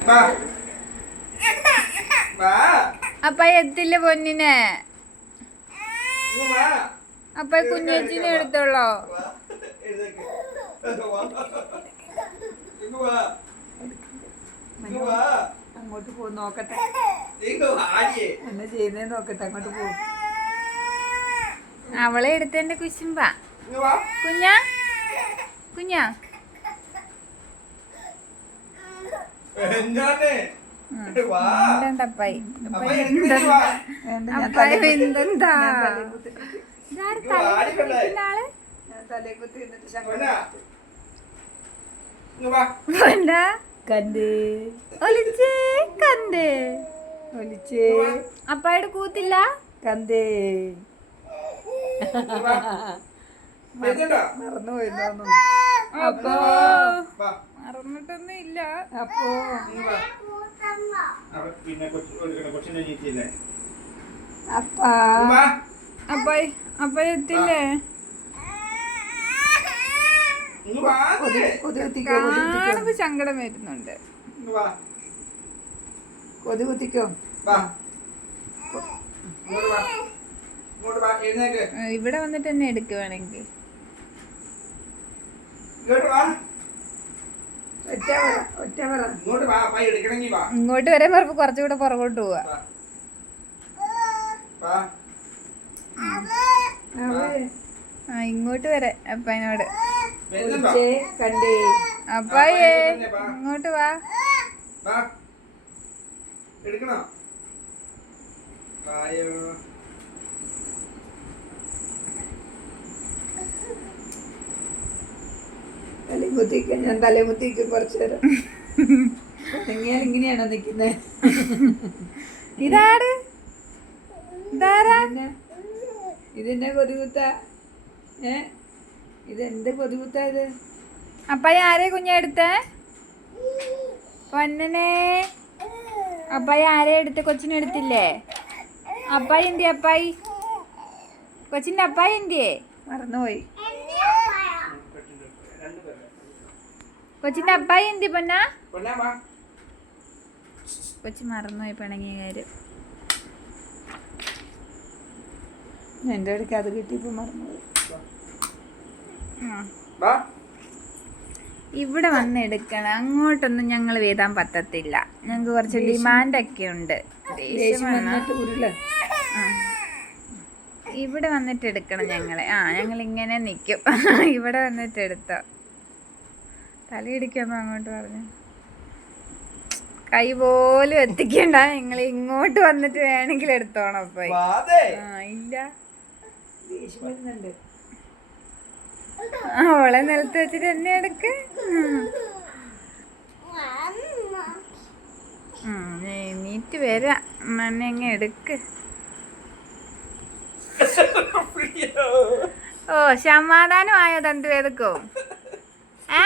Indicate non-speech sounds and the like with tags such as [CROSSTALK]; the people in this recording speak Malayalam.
വാ വാ അപ്പ എത്തില്ല പൊന്നിനെ. അപ്പ കുഞ്ഞേച്ചിനെ എടുത്തോളോ. അങ്ങോട്ട് പോ നോക്കട്ടെ. എന്നാ ചെയ്യുന്നേ നോക്കട്ടെ അങ്ങോട്ട് പോ. അവളെ എടുത്തന്റെ കുശുമ്പ കുഞ്ഞാ. കുഞ്ഞാ എന്നാണ് വാ അപ്പായി അപ്പൊ എനിക്ക് വാ വേണ്ട ഞാൻ അപ്പായി തലേ കുത്തി- എന്തെന്താ ഞാൻ തലേ കുത്തി- ഇതാര് ഇങ്ങ് തലയിൽ വാടി പെണ്ണേ. കുത്തിയിരിക്കുന്ന ആൾ? അപ്പായുടെ കൂത്തില്ല? കണ്ടേ. ഇങ്ങ് [LAUGHS] അപ്പോ വാ. മറന്നിട്ടൊന്നും ഇല്ല അപ്പോ. അപ്പാ അപ്പായി അപ്പായി എത്തില്ലേ കാണുമ്പോ സങ്കടം വരുന്നുണ്ട്. കൊതി കുത്തിക്കോ. വാ. ഇങ്ങോട്ട് വാ. ഇങ്ങോട്ട് വാ. എഴുന്നേക്ക്. ഇവിടെ വന്നിട്ട് തന്നെ എടുക്കുവാണെങ്കിൽ. ഇങ്ങോട്ട് വരെ പറഞ്ഞപ്പോ കുറച്ചുകൂടെ പുറകോട്ട് പോവാ. ആ ഇങ്ങോട്ട് വരെ അപ്പനോട് കണ്ടേ. അപ്പായേ ഇങ്ങോട്ട് വാ. വാ. എടുക്കണോ വായോ തലേ കുത്തിക്ക ഞാൻ തലേ കുത്തിക്കും കുറച്ചു നേരം. നിങ്ങൾ ഇങ്ങനെയാണോ നിൽക്കുന്നത് ഇതാട് ഇതാരാ? കൊതികുത്ത. ഏ? എന്ത് കൊതികുത്ത ഇത്? അപ്പ ആരെ കുഞ്ഞാ എടുത്തേ? പൊന്നനെ. അപ്പായി ആരെ എടുത്ത്? കൊച്ചിനെ എടുത്തില്ലേ? അപ്പായി എന്തി അപ്പായി? കൊച്ചിന്റെ അപ്പായി എന്തിയേ? മറന്നുപോയി. കൊച്ചിന്റെ അബ്ബായി എന്തി പൊന്ന? കൊച്ചി മറന്നുപോയി പിണങ്ങിയ കാര്യം. എന്റെ അടുക്ക അത് കിട്ടിയപ്പോ മറന്നുപോയി. വാ ഇവിടെ വന്ന് എടുക്കണം. അങ്ങോട്ടൊന്നും ഞങ്ങൾ വീതാൻ പറ്റത്തില്ല. ഞങ്ങൾക്ക് കുറച്ച് ഡിമാൻഡ് ഒക്കെ ഉണ്ട്. ഇവിടെ വന്നിട്ട് എടുക്കണം ഞങ്ങളെ. ആ ഞങ്ങൾ ഇങ്ങനെ നിൽക്കും ഇവിടെ വന്നിട്ട് എടുത്തോ. തലയിടിക്കുമ്പോ അങ്ങോട്ട് പറഞ്ഞു. കൈ പോലും എത്തിക്കണ്ട. നിങ്ങൾ ഇങ്ങോട്ട് വന്നിട്ട് വേണമെങ്കിൽ എടുത്തോണം അപ്പൊ ഇല്ല. അവളെ നിലത്ത് വെച്ചിട്ട് എന്നെ എടുക്ക. എണീറ്റ് വരാ. എന്നെ അങ്ങ് എടുക്ക്. [LAUGHS] ഓ സമാധാനമായോ തന്തു ഏതൊക്കെ ഏ?